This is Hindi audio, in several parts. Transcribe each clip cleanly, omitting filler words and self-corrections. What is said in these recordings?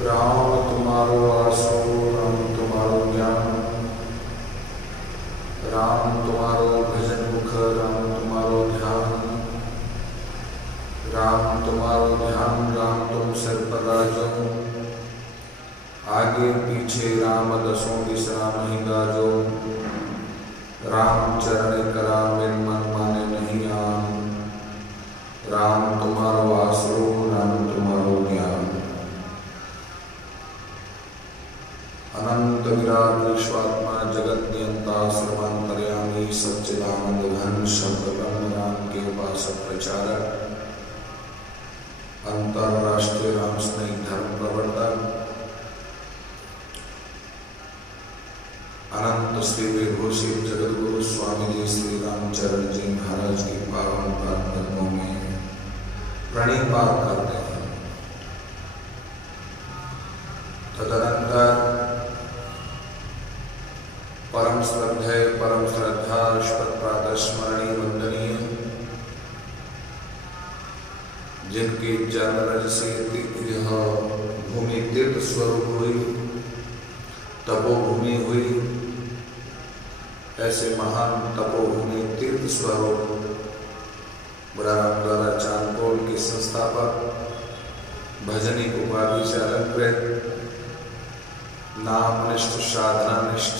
राम तुम्हारो आसो, राम तुम्हारो ज्ञान, राम तुम्हारो भजन मुख, राम तुम्हारो ध्यान, राम तुम्हारो ध्यान, राम तुम सिर पर राजो, आगे पीछे राम दसों दिस राम ही गाजो, राम चरण करा मेरे मन माने नहीं आन, राम तुम्हारो आसरो, राम तुम्हारो ज्ञान। अनंत विराट विश्वात्मा जगत नियंता सर्वांतर्यामी सच्चिदानंद घन शब्द ब्रह्म राम के उपासक प्रचारक अंतरराष्ट्रीय राम स्नेही धर्म प्रवर्तक अनंत श्री विभूषित जगतगुरु स्वामी जी श्री रामचरण जी महाराज की पावन पद्मों में प्रणिपात करते हैं। तदनंतर परम श्रद्धेय परम श्रद्धास्पद प्रातः स्मरणीय वंदनीय जिनकी जन्म से यह भूमि तीर्थ स्वरूप हुई, तपोभूमि हुई, ऐसे महान तपोभूमि तीर्थ स्वरूप बड़ा रामद्वारा चांदपोल के संस्थापक भजनी उपाधि से अलंकृत नामनिष्ठ साधनानिष्ठ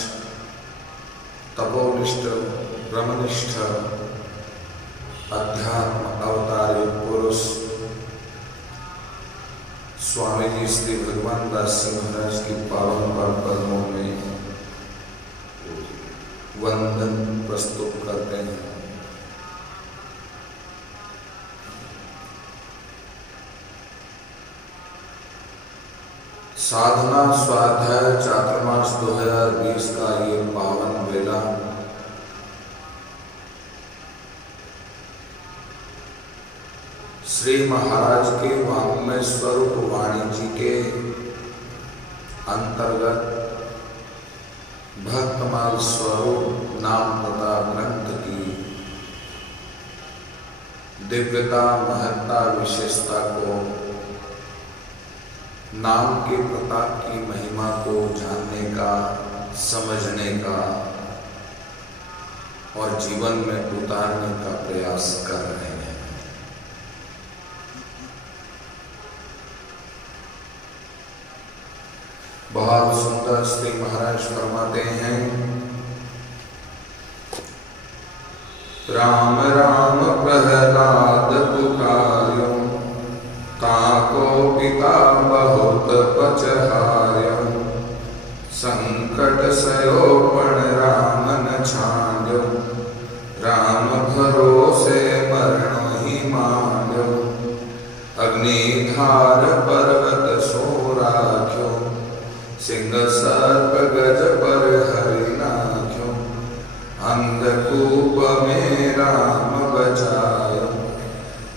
तपोनिष्ठ ब्रह्मनिष्ठ अध्यात्म अवतार पुरुष स्वामी जी श्री भगवान दास जी महाराज की पावन पद्मों में वंदन प्रस्तुत करते हैं। साधना स्वाध्याय चातुर्मास 2020 का ये पावन वेला श्री महाराज के वाङ्मय स्वरूप वाणी जी के अंतर्गत भक्तमाल स्वरूप नाम तथा ग्रंथ की दिव्यता महत्ता विशेषता को, नाम के प्रताप की महिमा को जानने का, समझने का और जीवन में उतारने का प्रयास कर रहे हैं। बहुत सुंदर श्री महाराज फरमाते हैं, राम राम प्रहलाद पुकार्यो, ताको पिता बहुत पचहार्यो, संकट सयोपन राम न छांड्यो, राम भरोसे मरण ही मांड्यो, अग्निधार पर्वत सो राख्यो, सिंह सर्प गज पर हरि नाख्यो, अंधकूप में राम बचायो,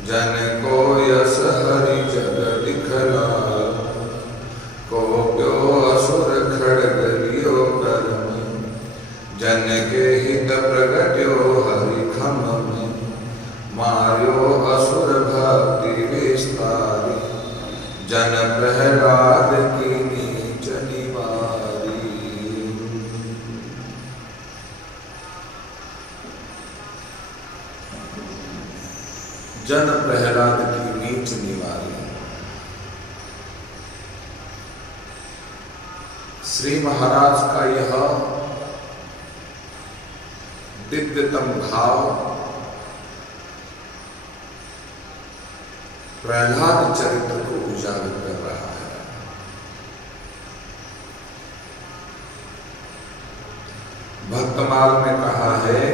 जन को यस हरि जग दिखलायो, को प्यो असुर खड़ग लियो कर्म, जन के हित प्रगट्यो हरि खम में, मार्यो असुर भक्ति विस्तारी, जन प्रहलाद की जन प्रहलाद की नीच निवारी। श्री महाराज का यह दिव्यतम भाव प्रहलाद चरित्र को उजागर कर रहा है। भक्तमाल में कहा है,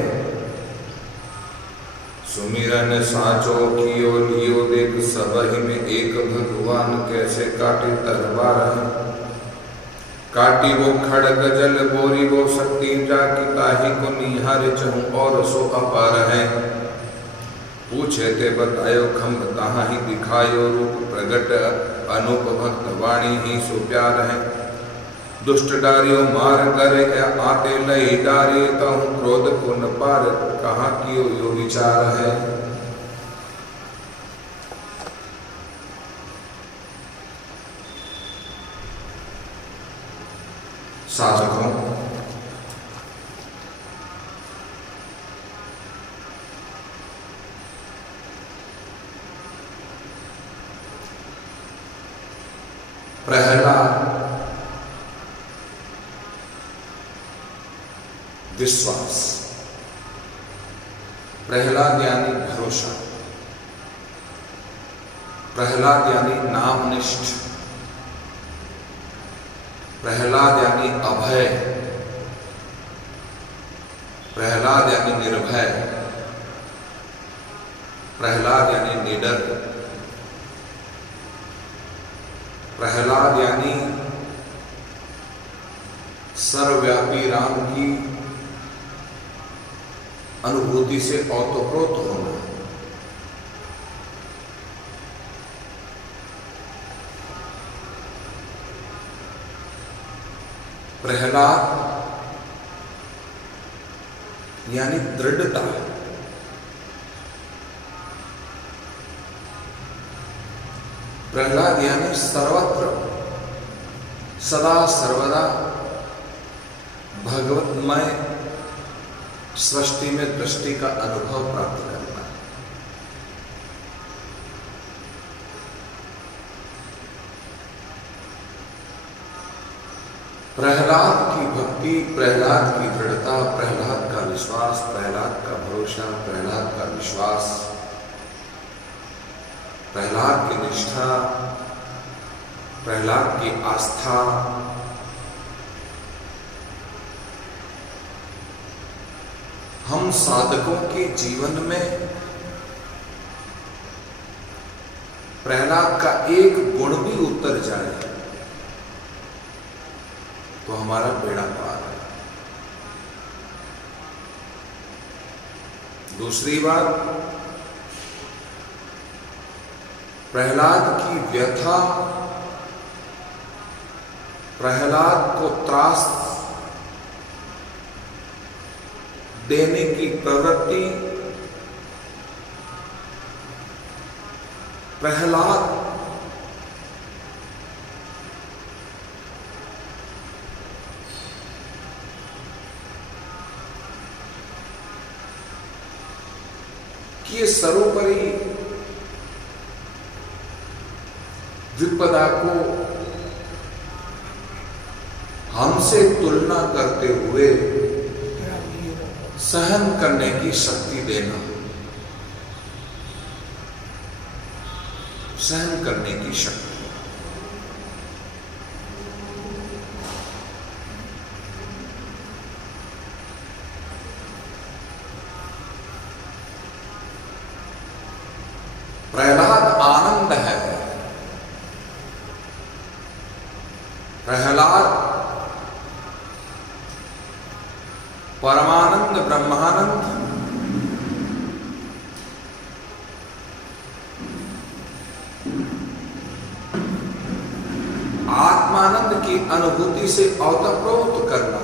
सुमिरन साचो कियो लियो देख, सबहि में एक भगवान कैसे काटे तरबार है, काटी वो खड़ग जल बोरी वो शक्ति जाकी, ताही को निहारे चहूं और सो अपार है, पूछे ते बतायो खम्भ ताहा ही दिखायो, रूप प्रगट अनूप भक्त वाणी ही सो प्यार है, दुष्ट डारियो मार करे आते लई डारे, कहूं क्रोध को न पार, कहाँ कियो यो विचार है। साधकों, प्रहलाद विश्वास, प्रहलाद यानी भरोसा, प्रहलाद यानी नामनिष्ठ, प्रहलाद यानी अभय, प्रहलाद यानी निर्भय, प्रहलाद यानी निडर, प्रहलाद यानी सर्वव्यापी राम की अनुभूति से ओतप्रोत होना। प्रहलाद यानी दृढ़ता, प्रहलाद यानी सर्वत्र सदा सर्वदा भगवतमय सृष्टि में दृष्टि का अनुभव प्राप्त करना। प्रहलाद की भक्ति, प्रहलाद की दृढ़ता, प्रहलाद का विश्वास, प्रहलाद का भरोसा, प्रहलाद का विश्वास, प्रहलाद की निष्ठा, प्रहलाद की आस्था, हम साधकों के जीवन में प्रहलाद का एक गुण भी उतर जाए तो हमारा बेड़ा पार है। दूसरी बात, प्रहलाद की व्यथा, प्रहलाद को त्रास देने की प्रवृत्ति, प्रहलाद कि ये सर्वोपरि विपदा को हमसे तुलना करते हुए सहन करने की शक्ति देना, सहन करने की शक्ति। प्रहलाद आनंद है, प्रहलाद परमानंद ब्रह्मानंद, आत्मानंद की अनुभूति से ओतप्रोत करना।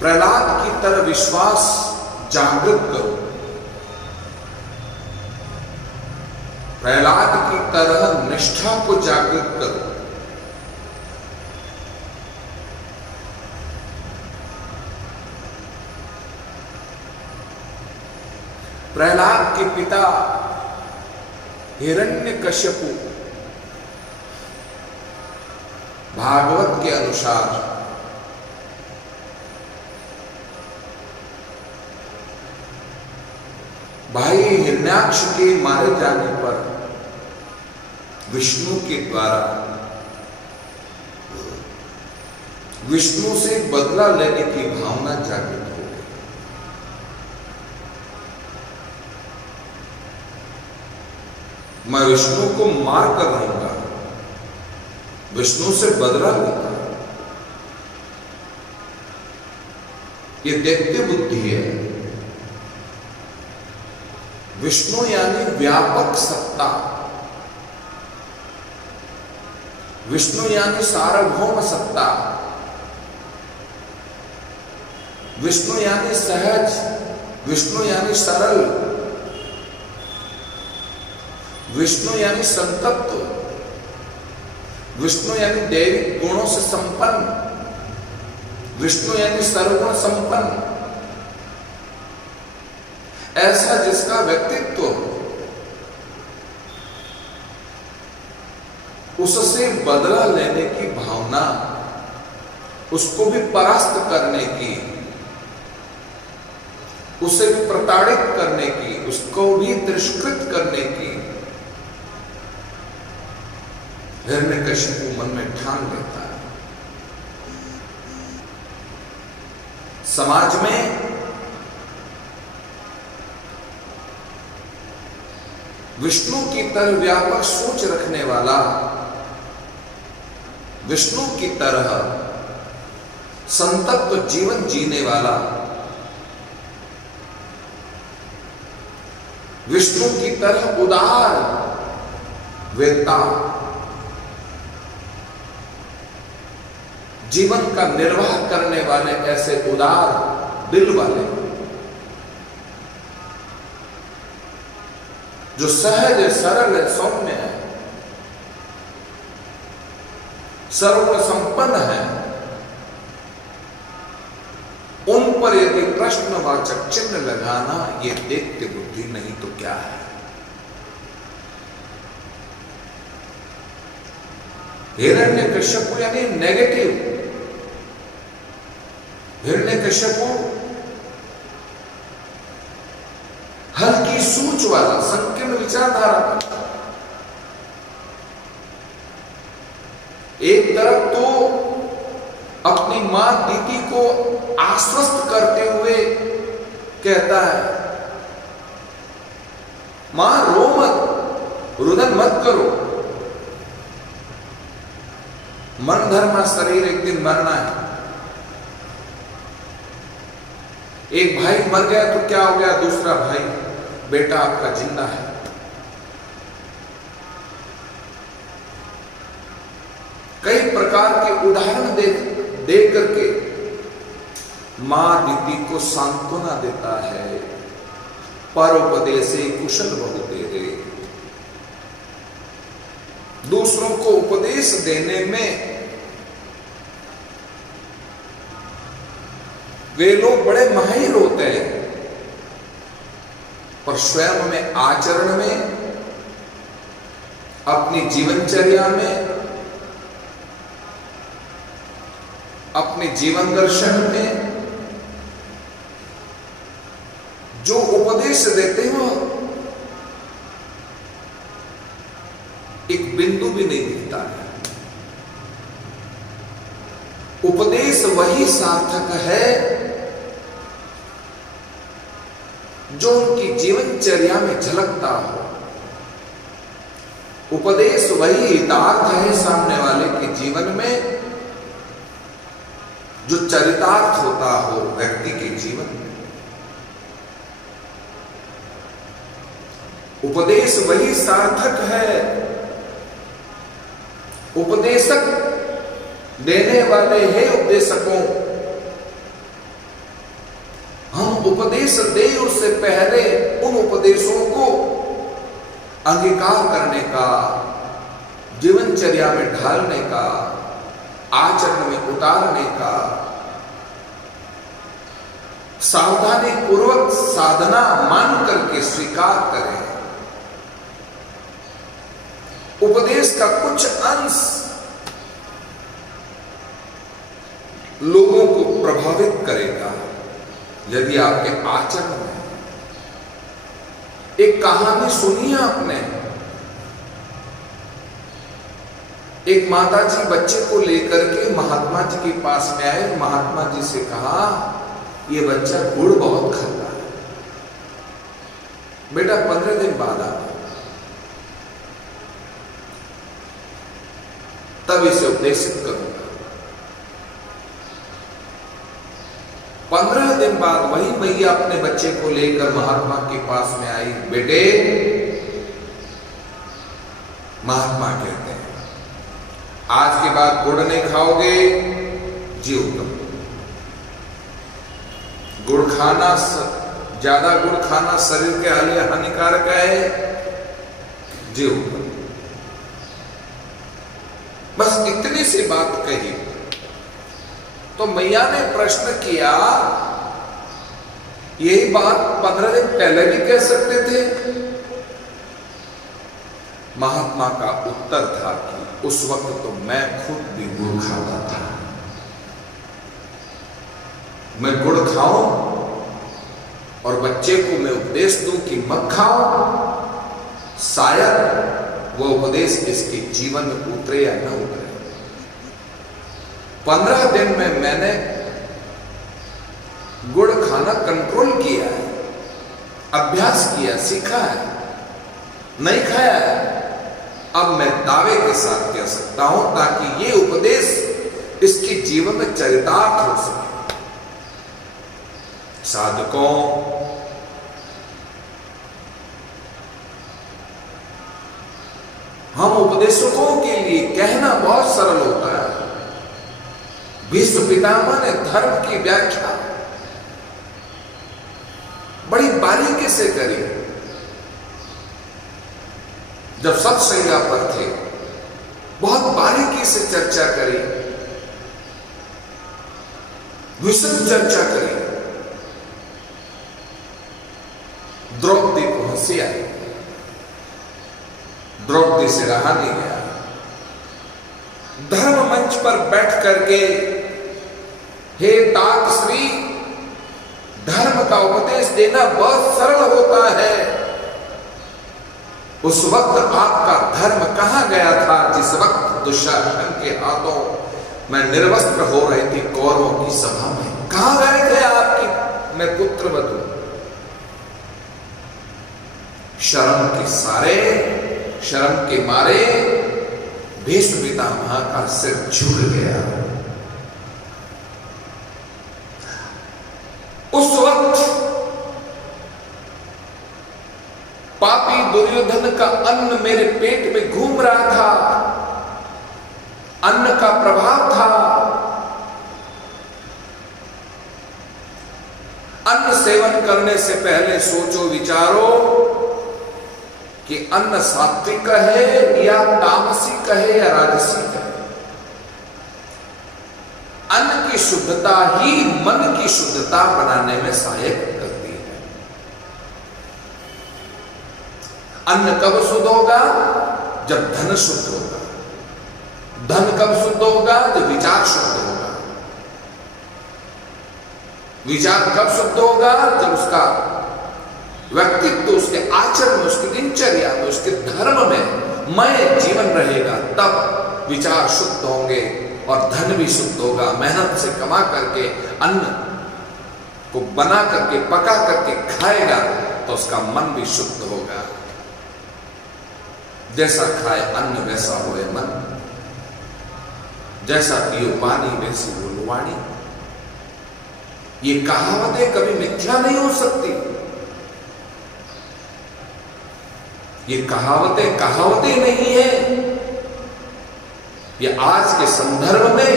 प्रहलाद की तरह विश्वास जागृत करो, प्रहलाद की तरह निष्ठा को जागृत करो, प्रहलाद के पिता हिरण्यकश्यपु भागवत के अनुसार भाई हिरण्याक्ष के मारे जाने पर विष्णु के द्वारा विष्णु से बदला लेने की भावना जागृत हो गई। मैं विष्णु को मार कर रहूंगा, विष्णु से बदला लूंगा। ये दैत्य बुद्धि है। विष्णु यानी व्यापक सत्ता, विष्णु यानी सार्वभौम सत्ता, विष्णु यानी सहज, विष्णु यानी सरल, विष्णु यानी संतत्व, विष्णु यानी दैविक गुणों से संपन्न, विष्णु यानी सर्वगुण संपन्न, ऐसा जिसका व्यक्तित्व उससे बदला लेने की भावना, उसको भी परास्त करने की, उसे भी प्रताड़ित करने की, उसको भी तिरस्कृत करने की हिरण्यकशिपु मन में ठान लेता है। समाज में विष्णु की तरह व्यापक सोच रखने वाला, विष्णु की तरह संतत्व जीवन जीने वाला, विष्णु की तरह उदार वेत्ता, जीवन का निर्वाह करने वाले ऐसे उदार दिल वाले, जो सहज है, सरल है, सौम्य है, सर्वगुण संपन्न है, उन पर यदि प्रश्नवाचक चिन्ह लगाना ये देखते बुद्धि नहीं तो क्या है। हिरण्यकश्यपु यानी नेगेटिव, हिरण्यकश्यपु हल्की सूच वाला, संकीर्ण विचारधारा का। एक तरफ तो अपनी मां दीदी को आश्वस्त करते हुए कहता है, मां रो मत, रुदन मत करो, मन धर्मा शरीर एक दिन मरना है। एक भाई मर गया तो क्या हो गया, दूसरा भाई बेटा आपका जिंदा है। कई प्रकार के उदाहरण दे करके मां दीदी को सांत्वना देता है, परोपदेशे कुशल बहु तेरे। दूसरों को उपदेश देने में वे लोग बड़े माहिर होते हैं, पर स्वयं में, आचरण में, अपनी जीवनचर्या में, अपने जीवन दर्शन में जो उपदेश देते हो एक बिंदु भी नहीं दिखता है। उपदेश वही सार्थक है जो उनकी जीवनचर्या में झलकता हो। उपदेश वही हितार्थ है सामने वाले के जीवन में जो चरितार्थ होता हो व्यक्ति के जीवन में। उपदेश वही सार्थक है, उपदेशक देने वाले हैं उपदेशकों। हम उपदेश दे उससे पहले उन उपदेशों को अंगीकार करने का, जीवनचर्या में ढालने का, आचरण में उतारने का सावधानी पूर्वक साधना मान करके स्वीकार करें। उपदेश का कुछ अंश लोगों को प्रभावित करेगा यदि आपके आचरण में। एक कहानी सुनी है आपने, एक माताजी बच्चे को लेकर के महात्मा जी के पास में आए। महात्मा जी से कहा, ये बच्चा गुड़ बहुत खाता है, बेटा 15 दिन बाद आ तब इसे उपदेशित करूंगा। 15 दिन बाद वही मैया अपने बच्चे को लेकर महात्मा के पास में आई। बेटे, महात्मा कहते हैं आज के बाद गुड़ नहीं खाओगे, जी हुक्म। गुड़ खाना, ज्यादा गुड़ खाना शरीर के लिए हानिकारक है जी। बस इतनी सी बात कही तो मैया ने प्रश्न किया, यही बात 15 दिन पहले भी कह सकते थे। महात्मा का उत्तर था कि उस वक्त तो मैं खुद भी गुड़ खाता था। मैं गुड़ खाऊं और बच्चे को मैं उपदेश दूं कि मत खाओ, शायद वो उपदेश इसके जीवन में उतरे या न उतरे। 15 दिन में मैंने गुड़ खाना कंट्रोल किया है, अभ्यास किया, सीखा है, नहीं खाया है। अब मैं दावे के साथ कह सकता हूं ताकि ये उपदेश इसके जीवन में चरितार्थ हो सके। साधकों, हम उपदेशकों के लिए कहना बहुत सरल होता है। भीष्म पितामह ने धर्म की व्याख्या बड़ी बारीकी से करी। जब सत्संगा पर थे, बहुत बारीकी से चर्चा करी, विस्तृत चर्चा करी। द्रौपदी को हंसी आई, द्रौपदी से रहा नहीं गया। धर्म मंच पर बैठ करके, हे तात श्री, धर्म का उपदेश देना बहुत सरल होता है। उस वक्त आपका धर्म कहां गया था जिस वक्त दुशासन के हाथों मैं निर्वस्त्र हो रही थी कौरवों की सभा में? कहां गए थे आपकी मैं पुत्र बधू? शर्म के मारे भीष्म पितामह का सिर झुक गया। उस वक्त पापी दुर्योधन का अन्न मेरे पेट में घूम रहा था, अन्न का प्रभाव था। अन्न सेवन करने से पहले सोचो विचारो कि अन्न सात्विक है या तामसिक है या राजसिक है। अन्न की शुद्धता ही मन की शुद्धता बनाने में सहायक करती है। अन्न कब शुद्ध होगा? जब धन शुद्ध होगा। धन कब शुद्ध होगा? जब विचार शुद्ध होगा। विचार कब शुद्ध होगा? जब उसका व्यक्तित्व, उसके आचरण में, उसकी दिनचर्या में, उसके धर्म में मय जीवन रहेगा। तब विचार शुद्ध होंगे और धन भी शुद्ध होगा। मेहनत से कमा करके अन्न को बना करके, पका करके खाएगा तो उसका मन भी शुद्ध होगा। जैसा खाए अन्न वैसा होए मन, जैसा पियो पानी वैसी बोलो वाणी। ये कहावतें कभी मिथ्या नहीं हो सकती। ये कहावतें नहीं है, ये आज के संदर्भ में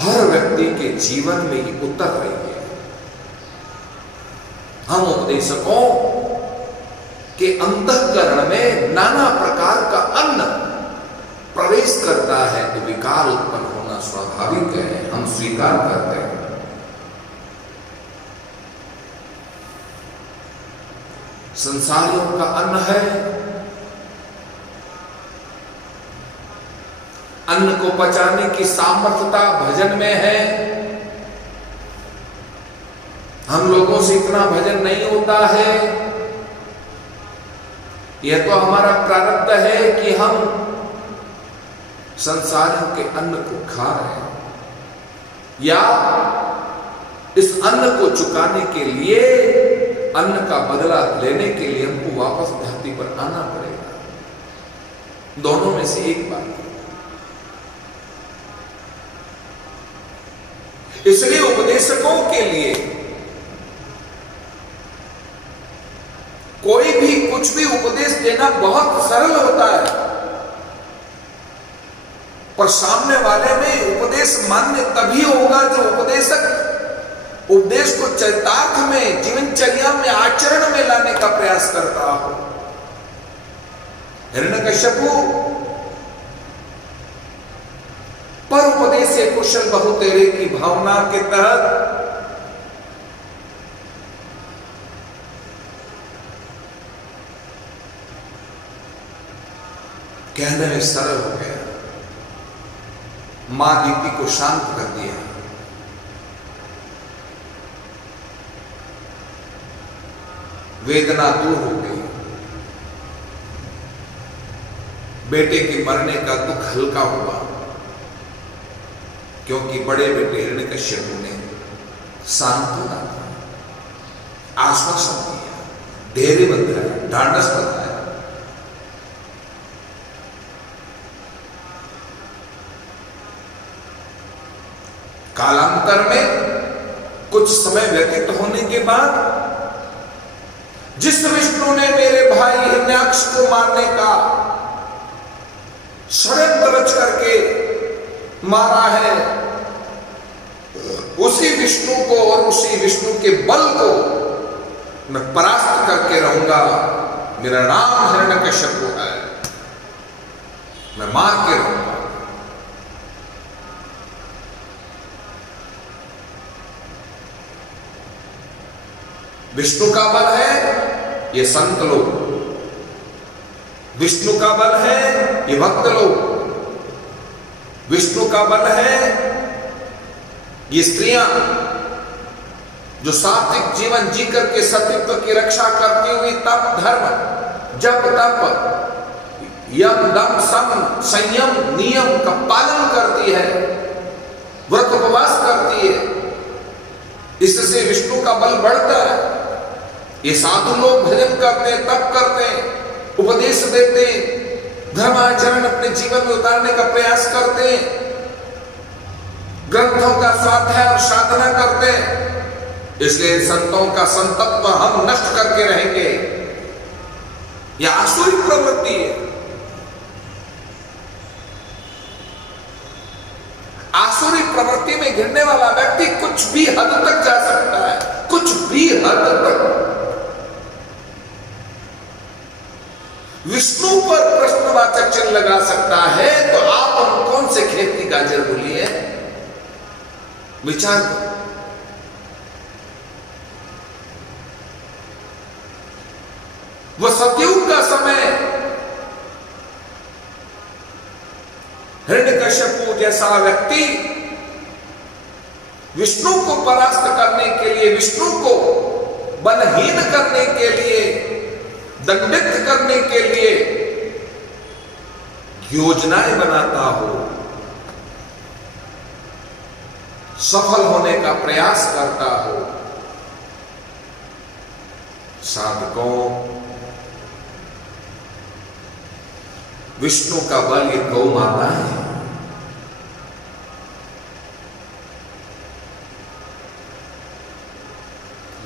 हर व्यक्ति के जीवन में ये उतर रही है। हम उपदेशकों के अंतःकरण में नाना प्रकार का अन्न प्रवेश करता है तो विकार उत्पन्न होना स्वाभाविक है, हम स्वीकार करते हैं। संसारियों का अन्न है, अन्न को पचाने की सामर्थ्यता भजन में है। हम लोगों से इतना भजन नहीं होता है। यह तो हमारा प्रारब्ध है कि हम संसारियों के अन्न को खा रहे हैं, या इस अन्न को चुकाने के लिए, अन्न का बदला लेने के लिए हमको वापस धरती पर आना पड़ेगा। दोनों में से एक बात। इसलिए उपदेशकों के लिए कोई भी कुछ भी उपदेश देना बहुत सरल होता है, पर सामने वाले में उपदेश मान्य तभी होगा जो उपदेशक उपदेश को चरितार्थ में, जीवनचर्या में, आचरण में लाने का प्रयास करता हो। हिरण्यकश्यपु पर उपदेश से कुशल बहु तेरे की भावना के तहत कहने में सरल हो गया, मां दीति को शांत कर दिया। वेदना दूर हो गई, बेटे के मरने का दुख हल्का हुआ, क्योंकि बड़े बेटे हिरण्यकश्यप ने सांत्वना दी, आश्वासन दिया, धैर्य बताया, ढांढस बताया। कालांतर में कुछ समय व्यतीत होने के बाद जिस विष्णु ने मेरे भाई हिरण्याक्ष को मारने का षड्यंत्र रच करके मारा है, उसी विष्णु को और उसी विष्णु के बल को मैं परास्त करके रहूंगा। मेरा नाम हिरण्यकश्यप है, मैं मार के रहूंगा। विष्णु का बल है ये संत लोग, विष्णु का बल है ये भक्त लोग, विष्णु का बल है ये स्त्रियां जो सात्विक जीवन जी करके सतीत्व की रक्षा करती हुई तप धर्म जब तप यम दम सम संयम नियम का पालन करती है, व्रत उपवास करती है, इससे विष्णु का बल बढ़ता है। ये साधु लोग भजन करते, तप करते, उपदेश देते, धर्माचरण अपने जीवन में उतारने का प्रयास करते, ग्रंथों का स्वाध्याय और साधना करते, इसलिए संतों का संतत्व हम नष्ट करके रहेंगे। यह आसुरी प्रवृत्ति है। आसुरी प्रवृत्ति में घिरने वाला व्यक्ति कुछ भी हद तक जा सकता है, कुछ भी हद तक। विष्णु पर प्रश्नवाचक चिन्ह लगा सकता है, तो आप हम कौन से खेत की गाजर बोलिए, विचार करो। वह सतयुग का समय हिरण्यकश्यप जैसा व्यक्ति विष्णु को परास्त करने के लिए, विष्णु को बलहीन करने के लिए, दंडित करने के लिए योजनाएं बनाता हो, सफल होने का प्रयास करता हो। साधकों, विष्णु का बल ये गौ माता है।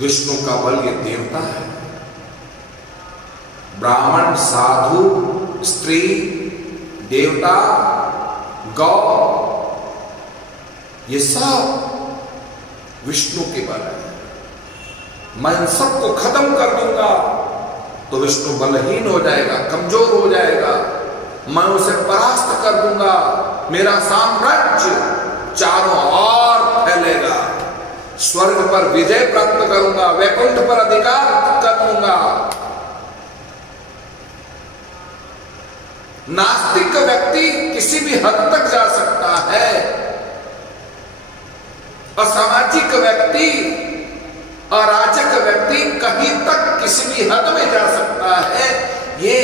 विष्णु का बल ये देवता है। ब्राह्मण, साधु, स्त्री, देवता, गौ, ये सब विष्णु के बल है। मैं इन सबको खत्म कर दूंगा तो विष्णु बलहीन हो जाएगा, कमजोर हो जाएगा, मैं उसे परास्त कर दूंगा, मेरा साम्राज्य चारों ओर फैलेगा, स्वर्ग पर विजय प्राप्त करूंगा, वैकुंठ पर अधिकार कर लूंगा। नास्तिक व्यक्ति किसी भी हद तक जा सकता है, असामाजिक व्यक्ति, अराजक व्यक्ति कहीं तक किसी भी हद में जा सकता है। ये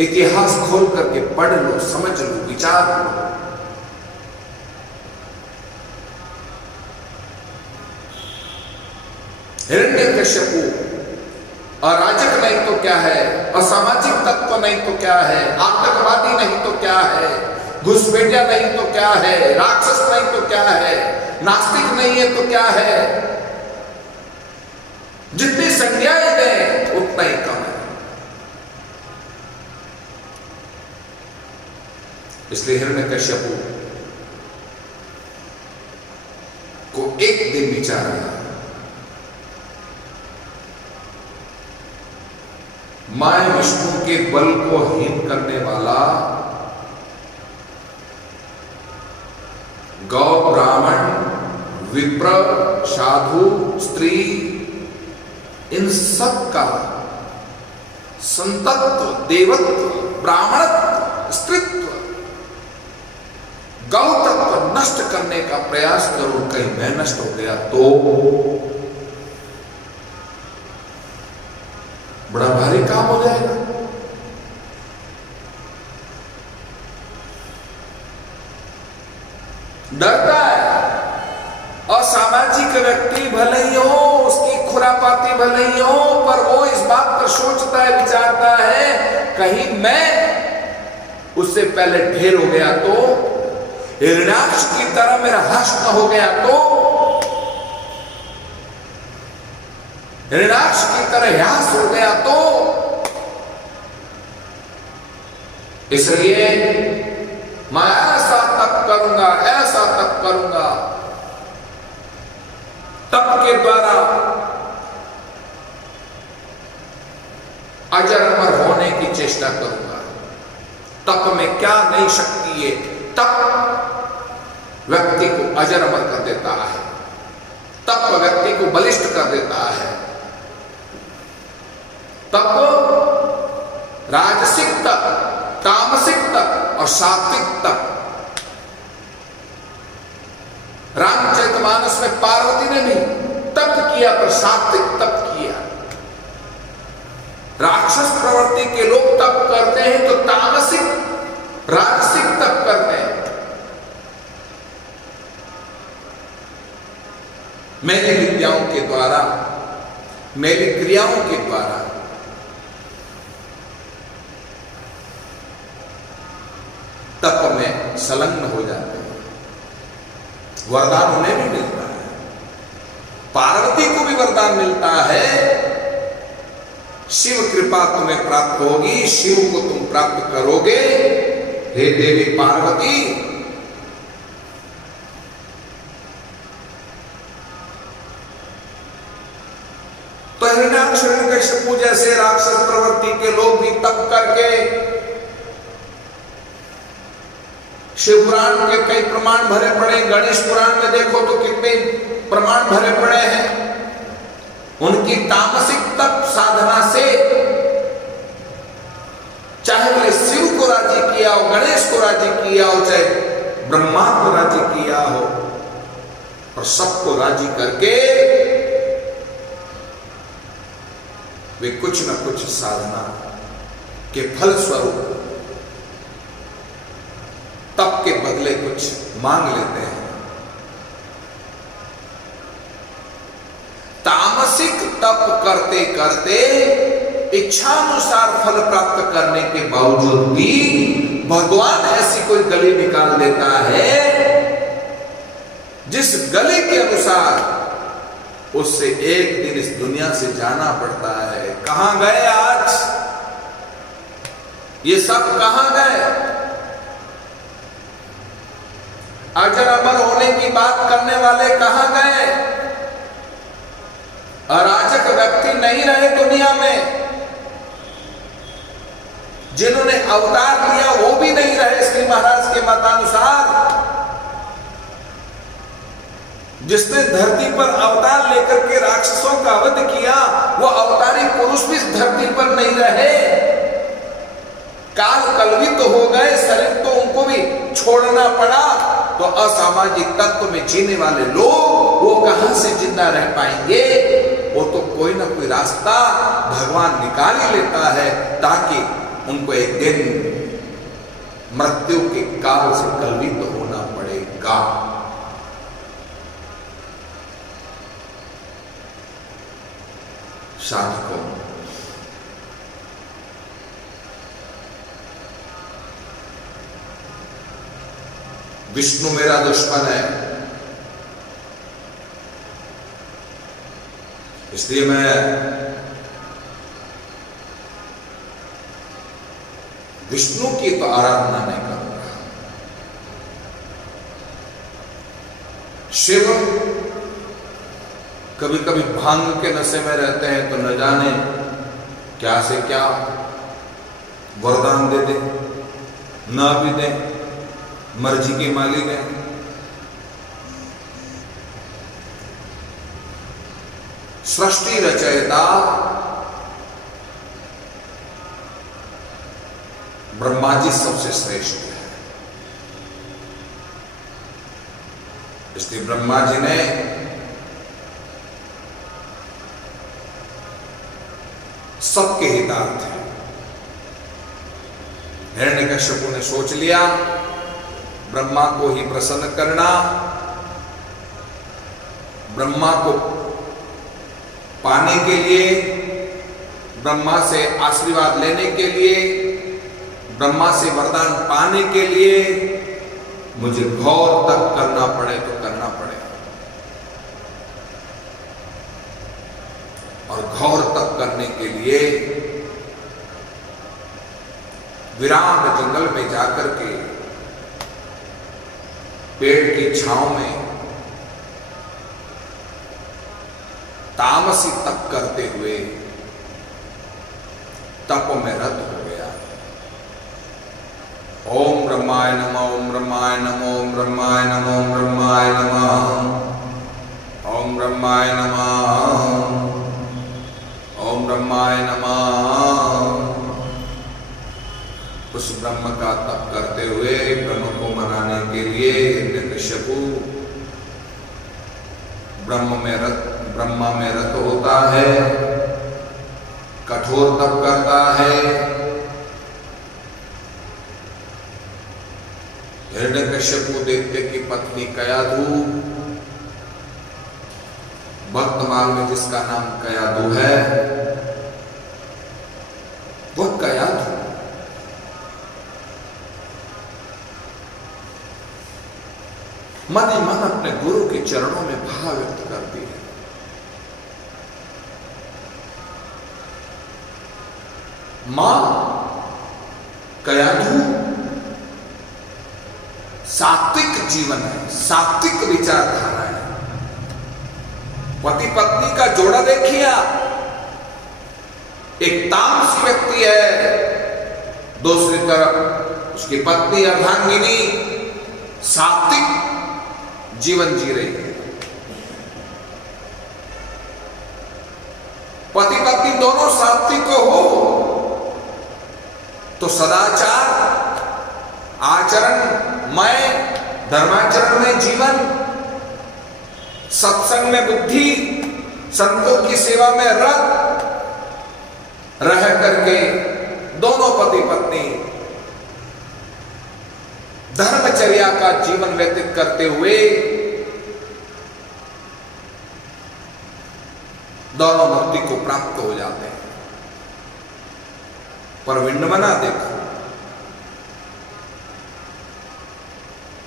इतिहास खोल करके पढ़ लो, समझ लो, विचार लो। हिरण्यकश्यप अराजक नहीं तो क्या है, असामाजिक तत्व नहीं तो क्या है, आतंकवादी नहीं तो क्या है, घुसपैठिया नहीं तो क्या है, राक्षस नहीं तो क्या है, नास्तिक नहीं है तो क्या है। जितनी संज्ञाएं दें उतना ही कम है। इसलिए हिरण्यकश्यप को एक दिन विचार आया, माय विष्णु के बल को हीन करने वाला गौ, ब्राह्मण, विप्र, साधु, स्त्री, इन सब का संतत्व, देवत्व, ब्राह्मणत्व, स्त्रीत्व, गौ तत्व नष्ट करने का प्रयास करो, कहीं मैं नष्ट हो गया तो बड़ा भारी काम हो जाएगा। डरता है। असामाजिक व्यक्ति भले ही हो, उसकी खुरापाती भले ही हो, पर वो इस बात पर सोचता है, विचारता है कहीं मैं उससे पहले ढेर हो गया तो, हिरण्याक्ष की तरह मेरा हर्ष न हो गया तो, हिरण्याक्ष की तरह ह्यास हो गया तो। इसलिए मैं ऐसा तप करूंगा, ऐसा तप करूंगा, तप के द्वारा अजर अमर होने की चेष्टा करूंगा। तप में क्या नई शक्ति है? तप व्यक्ति को अजर अमर कर देता है, तप व्यक्ति को बलिष्ठ कर देता है। तप राजसिक तप, तामसिक तप और सात्विक तप। रामचरितमानस में पार्वती ने भी तप किया, पर सात्विक तप किया। राक्षस प्रवृत्ति के लोग तप करते हैं तो तामसिक, राजसिक तप करते हैं। मेरी विद्याओं के द्वारा, मेरी क्रियाओं के द्वारा तप में संलग्न हो जाते हैं। वरदान उन्हें भी मिलता है, पार्वती को भी वरदान मिलता है। शिव कृपा तुम्हें प्राप्त होगी, शिव को तुम प्राप्त करोगे हे देवी पार्वती। तो हिरण्याक्ष, हिरण्यकशिपु जैसे राक्षस प्रवृत्ति के लोग भी तप करके, शिव पुराण के कई प्रमाण भरे पड़े, गणेश पुराण में देखो तो कितने प्रमाण भरे पड़े हैं। उनकी तामसिक तप साधना से चाहे बोले शिव को राजी किया हो, गणेश को राजी किया हो, चाहे ब्रह्मा को राजी किया हो, और सबको राजी करके वे कुछ न कुछ साधना के फल स्वरूप तप के बदले कुछ मांग लेते हैं। तामसिक तप करते करते इच्छानुसार फल प्राप्त करने के बावजूद भी भगवान ऐसी कोई गली निकाल देता है जिस गली के अनुसार उससे एक दिन इस दुनिया से जाना पड़ता है। कहां गए आज ये सब? कहां गए? अजर अमर होने की बात करने वाले कहां गए? अराजक व्यक्ति नहीं रहे दुनिया में, जिन्होंने अवतार लिया वो भी नहीं रहे। श्री महाराज के मतानुसार जिसने धरती पर अवतार लेकर के राक्षसों का वध किया, वो अवतारी पुरुष भी इस धरती पर नहीं रहे। काल कलवित तो हो गए, शरीर तो उनको भी छोड़ना पड़ा। तो असामाजिक तत्व में जीने वाले लोग वो कहां से जिंदा रह पाएंगे? वो तो कोई ना कोई रास्ता भगवान निकाल ही लेता है, ताकि उनको एक दिन मृत्यु के काल से कलवित होना पड़ेगा। साधकों, विष्णु मेरा दुश्मन है, इसलिए मैं विष्णु की तो आराधना नहीं करूंगा। शिव कभी कभी भांग के नशे में रहते हैं, तो न जाने क्या से क्या वरदान दे दे, ना भी दे, मर्जी के मालिक है। सृष्टि रचयिता ब्रह्मा जी सबसे श्रेष्ठ है। इसलिए ब्रह्मा जी ने सबके हितार्थ है। हिरण्यकश्यपु ने सोच लिया ब्रह्मा को ही प्रसन्न करना, ब्रह्मा को पाने के लिए, ब्रह्मा से आशीर्वाद लेने के लिए, ब्रह्मा से वरदान पाने के लिए मुझे घोर तप करना पड़े तो करना पड़े। और घोर तप करने के लिए विराट जंगल में जाकर के पेड़ की छांव में तामसी तप करते हुए तप में रत हो गया। ओम ब्रह्माय नमः, ओम ब्रह्माय नमः, ओम ब्रह्माय नमः, ओम ब्रह्माय नमः, ओम ब्रह्माय नमः, ओम ब्रह्माय नमः। उस ब्रह्म का तप करते हुए ब्रह्म को मनाने के लिए हिरण्यकश्यपु ब्रह्मा में रत होता है, कठोर तप करता है। हिरण्यकश्यपु देखते कि पत्नी कयाधु, वर्तमान में जिसका नाम कयाधु है, वह कयाधु मन ही मन अपने गुरु के चरणों में भाव व्यक्त करती है। मां कयाधु सात्विक जीवन है, सात्विक विचारधारा है। पति पत्नी का जोड़ा देखिए आप, एक तामसी व्यक्ति है, दूसरी तरफ उसकी पत्नी अर्धांगिनी सात्विक जीवन जी रही है। पति पत्नी दोनों सात्विक हो तो सदाचार, आचरणमय, धर्माचरण में जीवन, सत्संग में बुद्धि, संतों की सेवा में रत रह करके दोनों पति पत्नी धर्मचर्या का जीवन व्यतीत करते हुए दोनों मुक्ति को प्राप्त हो जाते हैं। पर विडंबना देखो,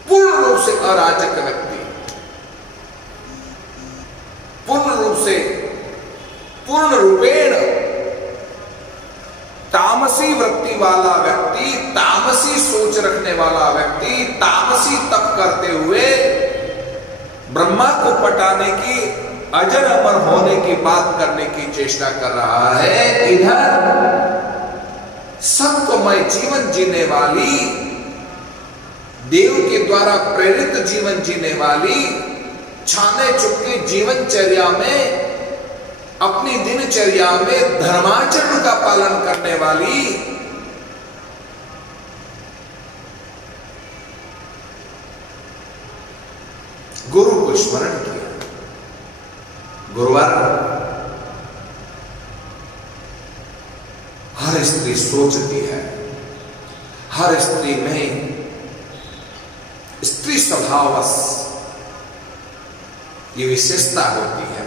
पूर्ण रूप से अराजक व्यक्ति, पूर्ण रूप से, पूर्ण रूपेण तामसी वृत्ति वाला व्यक्ति, तामसी सोच रखने वाला व्यक्ति, तामसी तप करते हुए ब्रह्मा को पटाने की, अजर अमर होने की बात करने की चेष्टा कर रहा है। इधर सत्वमय जीवन जीने वाली, देव के द्वारा प्रेरित जीवन जीने वाली, छाने चुपके जीवनचर्या में, अपनी दिनचर्या में धर्माचरण का पालन करने वाली, गुरु को स्मरण किया। गुरुवार हर स्त्री सोचती है, हर स्त्री में स्त्री स्वभावश ये विशेषता होती है।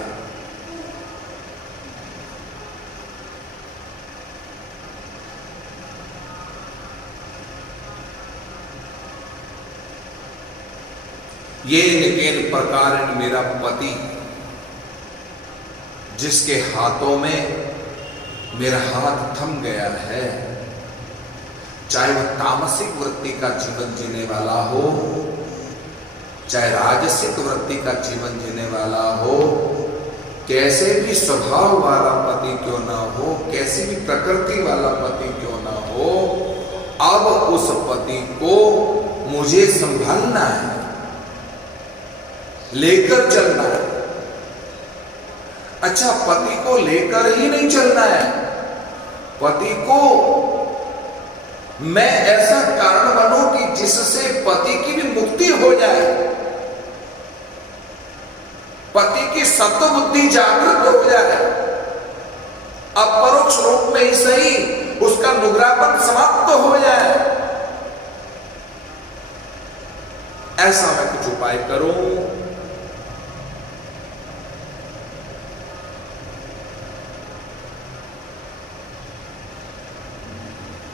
ये निकेन प्रकार मेरा पति, जिसके हाथों में मेरा हाथ थम गया है, चाहे वह तामसिक वृत्ति का जीवन जीने वाला हो, चाहे राजसिक वृत्ति का जीवन जीने वाला हो, कैसे भी स्वभाव वाला पति क्यों ना हो, कैसी भी प्रकृति वाला पति क्यों ना हो, अब उस पति को मुझे संभालना है, लेकर चलना है। अच्छा, पति को लेकर ही नहीं चलना है, पति को मैं ऐसा कारण बनूं कि जिससे पति की भी मुक्ति हो जाए, पति की सत्व बुद्धि जागृत हो जाए, अपरोक्ष रूप में ही सही उसका नुग्रापन समाप्त हो जाए, ऐसा मैं कुछ उपाय करूं।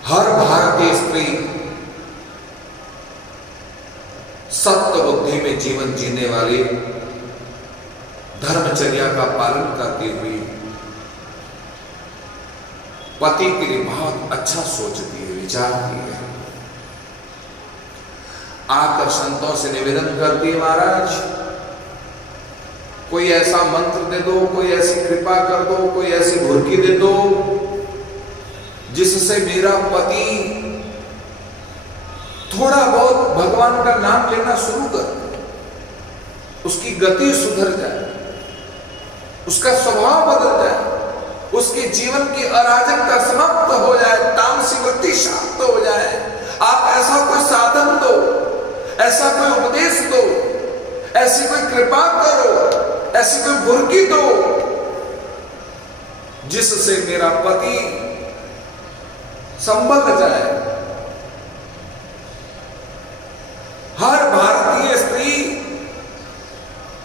हर भारतीय स्त्री सत्य बुद्धि में जीवन जीने वाली, धर्मचर्या का पालन करती हुई पति के लिए बहुत अच्छा सोचती है, विचारती है, आकर संतों से निवेदन करती है, महाराज कोई ऐसा मंत्र दे दो, कोई ऐसी कृपा कर दो, कोई ऐसी भुर्की दे दो जिससे मेरा पति थोड़ा बहुत भगवान का नाम लेना शुरू कर, उसकी गति सुधर जाए, उसका स्वभाव बदल जाए, उसके जीवन की अराजकता समाप्त हो जाए, तामसी वृत्ति शांत हो जाए। आप ऐसा कोई साधन दो, ऐसा कोई उपदेश दो, ऐसी कोई कृपा करो, ऐसी कोई भुर्की दो जिससे मेरा पति संभल जाए। हर भारतीय स्त्री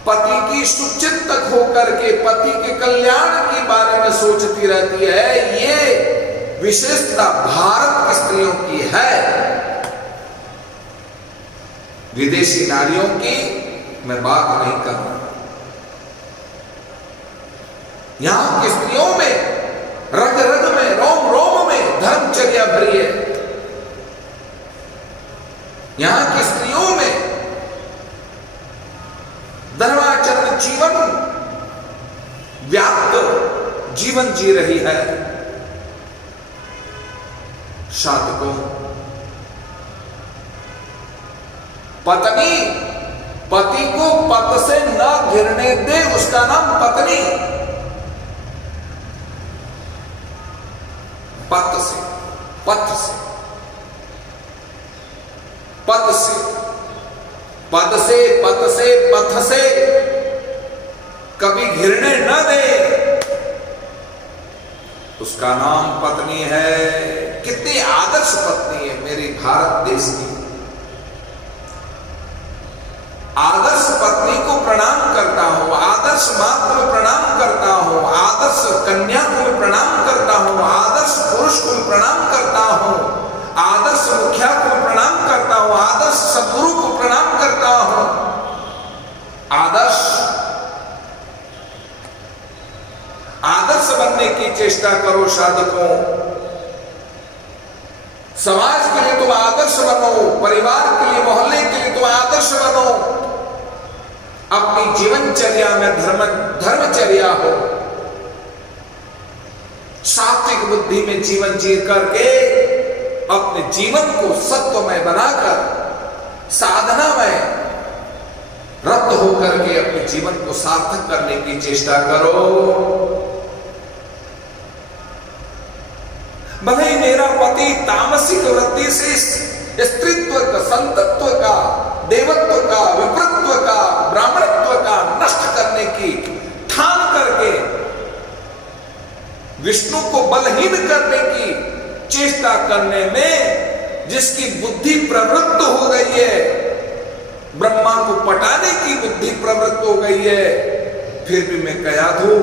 पति की शुचिंतक होकर के पति के कल्याण के बारे में सोचती रहती है। ये विशेषता भारत की स्त्रियों की है, विदेशी नारियों की मैं बात नहीं कर रहा। यहां की स्त्रियों में रग रग में, रोम रोम में धर्मचर्या भरी है। यहां की स्त्रियों में धर्माचरण जीवन व्याप्त जीवन जी रही है। साधकों, पत्नी पति को पत से न घिरने दे, उसका नाम पत्नी। पत से, पथ से, पद से, पद से, पत से, पथ से कभी घिरने न दे, उसका नाम पत्नी है। कितनी आदर्श पत्नी है मेरी भारत देश की। आदर्श पत्नी को प्रणाम करता हूं, आदर्श मां को मैं प्रणाम करता हूं, आदर्श कन्या को मैं प्रणाम करता हूं, आदर्श पुरुष को मैं प्रणाम करता हूं, आदर्श मुखिया को मैं प्रणाम करता हूं, आदर्श सद्गुरु को प्रणाम करता हूं। आदर्श बनने की चेष्टा करो साधकों। समाज के लिए तुम आदर्श बनो, परिवार के लिए, मोहल्ले के लिए तुम आदर्श बनो। अपनी जीवनचर्या में धर्मचर्या हो, सात्विक बुद्धि में जीवन जी करके अपने जीवन को सत्वमय बनाकर साधना में रत होकर के अपने जीवन को सार्थक करने की चेष्टा करो। भले ही मेरा पति तामसिक वृत्ति से स्त्रीत्व का, संतत्व का, देवत्व का, विप्रत्व का, ब्राह्मणत्व का नष्ट करने की ठान करके विष्णु को बलहीन करने की चेष्टा करने में जिसकी बुद्धि प्रवृत्त हो गई है, ब्रह्मा को पटाने की बुद्धि प्रवृत्त हो गई है, फिर भी मैं कया दूं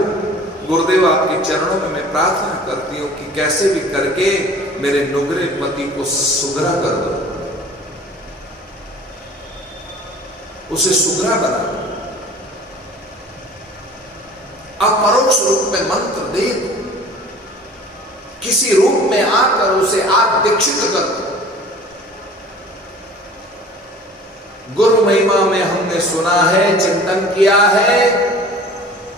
गुरुदेव आपके चरणों में मैं प्रार्थना करती हूं कि कैसे भी करके मेरे नुगरे पति को सुधरा कर दो, उसे सुधरा बना दो, अपरोक्ष रूप में मंत्र दे दो, किसी रूप में आकर उसे आप दीक्षित कर दो। गुरु महिमा में हमने सुना है, चिंतन किया है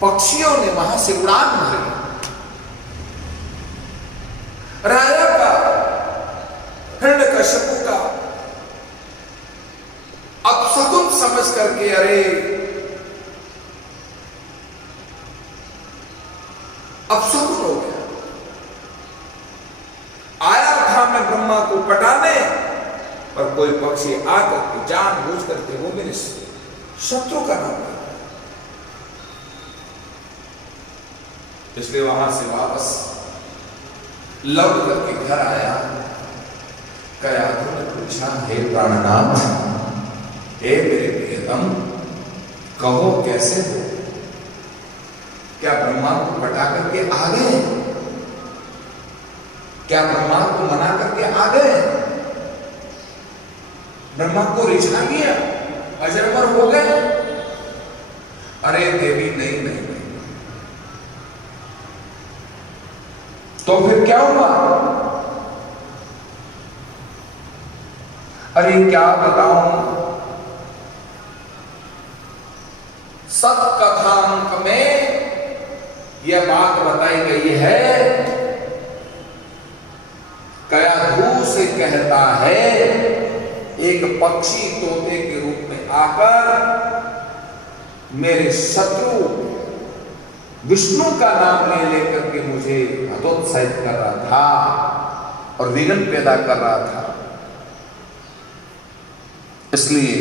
पक्षियों ने वहां से उड़ान भरी। राजा का, हिरण्यकश्यप का अपशकुन समझ करके, अरे अपशकुन हो गया, आया था मैं ब्रह्मा को पटाने, पर कोई पक्षी आकर के जानबूझ करके वो मेरे शत्रु का नाम है, इसलिए वहां से वापस लौट करके घर आया। कयाधु ने पूछा, हे प्राणनाथ, हे मेरे प्रियतम, कहो कैसे हो? क्या ब्रह्मा को पटा करके आ गए? क्या ब्रह्मा को मना करके आ गए? ब्रह्मा को रिझा गया, अजरमर हो गए? अरे देवी, नहीं नहीं नहीं। तो फिर क्या हुआ? अरे क्या बताऊं, सतकथांक में यह बात बताई गई है। कयाधु से कहता है, एक पक्षी तोते के रूप में आकर मेरे शत्रु विष्णु का नाम ले लेकर के मुझे हतोत्साहित कर रहा था और विघ्न पैदा कर रहा था। इसलिए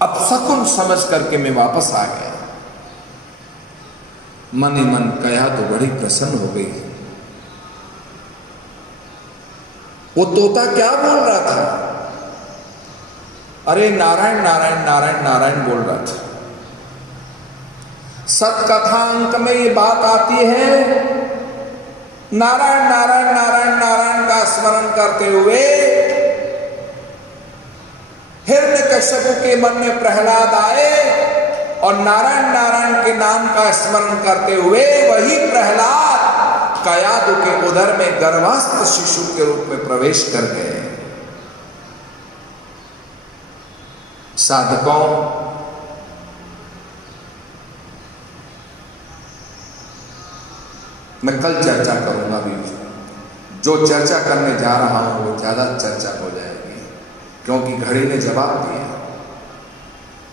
अपशकुन समझ करके मैं वापस आ गया। मन ही मन कया तो बड़ी प्रसन्न हो गई। वो तोता क्या बोल रहा था? अरे नारायण नारायण नारायण नारायण बोल रहा था। सतकथांक में ये बात आती है, नारायण नारायण नारायण नारायण का स्मरण करते हुए हिरण्यकश्यप के मन में प्रहलाद आए और नारायण नारायण के नाम का स्मरण करते हुए वही प्रहलाद कयाधु के उदर में गर्भस्थ शिशु के रूप में प्रवेश कर गए। साधकों, मैं कल चर्चा करूंगा भी। जो चर्चा करने जा रहा हूं वो ज्यादा चर्चा हो जाएगी, क्योंकि घड़ी ने जवाब दिया,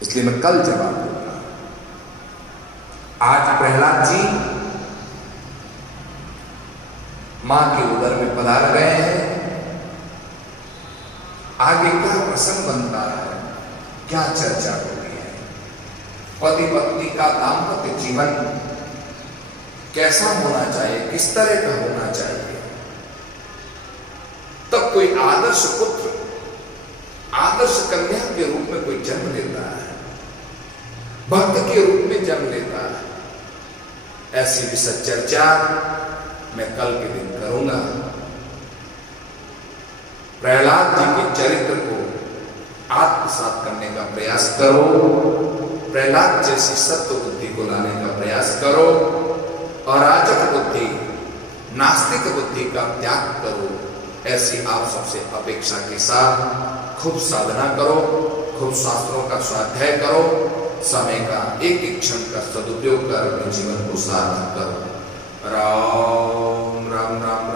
इसलिए मैं कल जवाब दूंगा। आज प्रहलाद जी मां के उदर में पधार गए हैं। आगे क्या प्रसंग बनता है, क्या चर्चा होती है, पति पत्नी का दाम्पत्य जीवन कैसा होना चाहिए, किस तरह का होना चाहिए, तब कोई आदर्श पुत्र, आदर्श कन्या के रूप में कोई जन्म लेता है, भक्त के रूप में जन्म लेता है। ऐसी विशद चर्चा मैं कल के दिन करूंगा। प्रहलाद जी के चरित्र को आत्मसात करने का प्रयास करो, प्रहलाद जैसी सत्य बुद्धि को लाने का प्रयास करो, अराजक बुद्धि, नास्तिक बुद्धि का त्याग करो। ऐसी आप सबसे अपेक्षा के साथ खूब साधना करो, खूब शास्त्रों का स्वाध्याय करो, समय का एक एक क्षण का सदुपयोग कर अपने जीवन को सार्थक करो। राम राम राम।